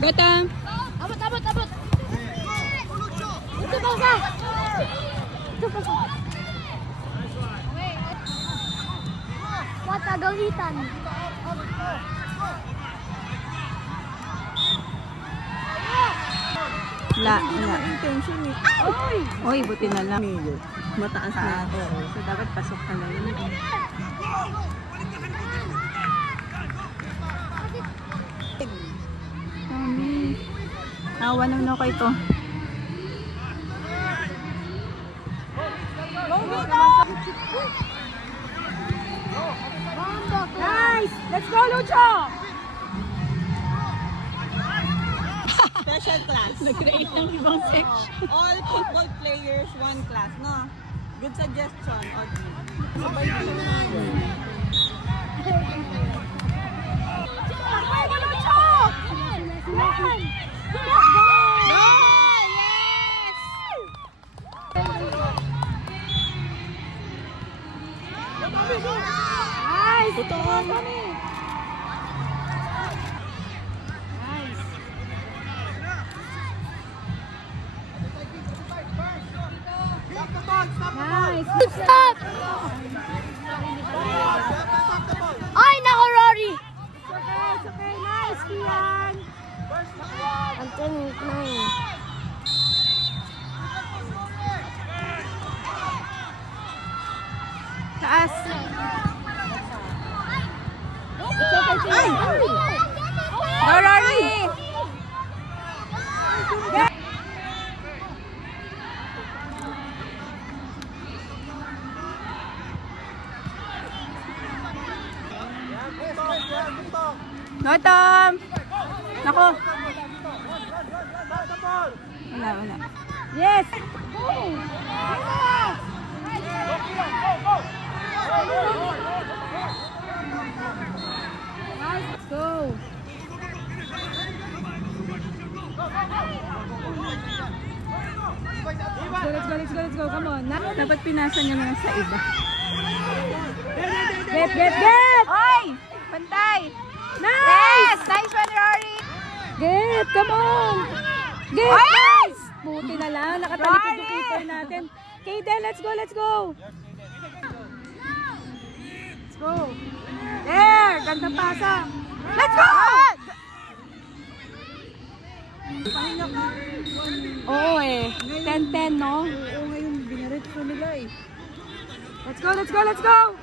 Gata. Abot. Ito pa sa. Wata gawitan. Wala. Intention eh. Oy, buti na lang. Mataas na. So, dapat pasok ka lang. Awa na ako ito. Nice! Let's go, Lucho! Special class. Nag-create ng ibang section. All football players, one class, no? Good suggestion, Audrey. Sabay din Nice! Ito kami! Nice! Stop! Ay, nako, Rory! It's okay. Nice, Kian! Until 9. Taas. Ay! Go, Rory! No, Tom! Nako! Wala. Yes! Let's go! Let's go. Come on. Dapat pinasa niya lang sa iba. Get! Oy! Pantay! Nice! Yes! Nice one, Rory! Get! Come on! Get! Ay! Nice! Buti na lang. Nakatalikod yung keeper natin. Kaden, let's go! Let's go! There! Gandang pasa. Let's go! Oo eh. 10-10, no? Oo, ngayon binarit ko nila eh. Let's go!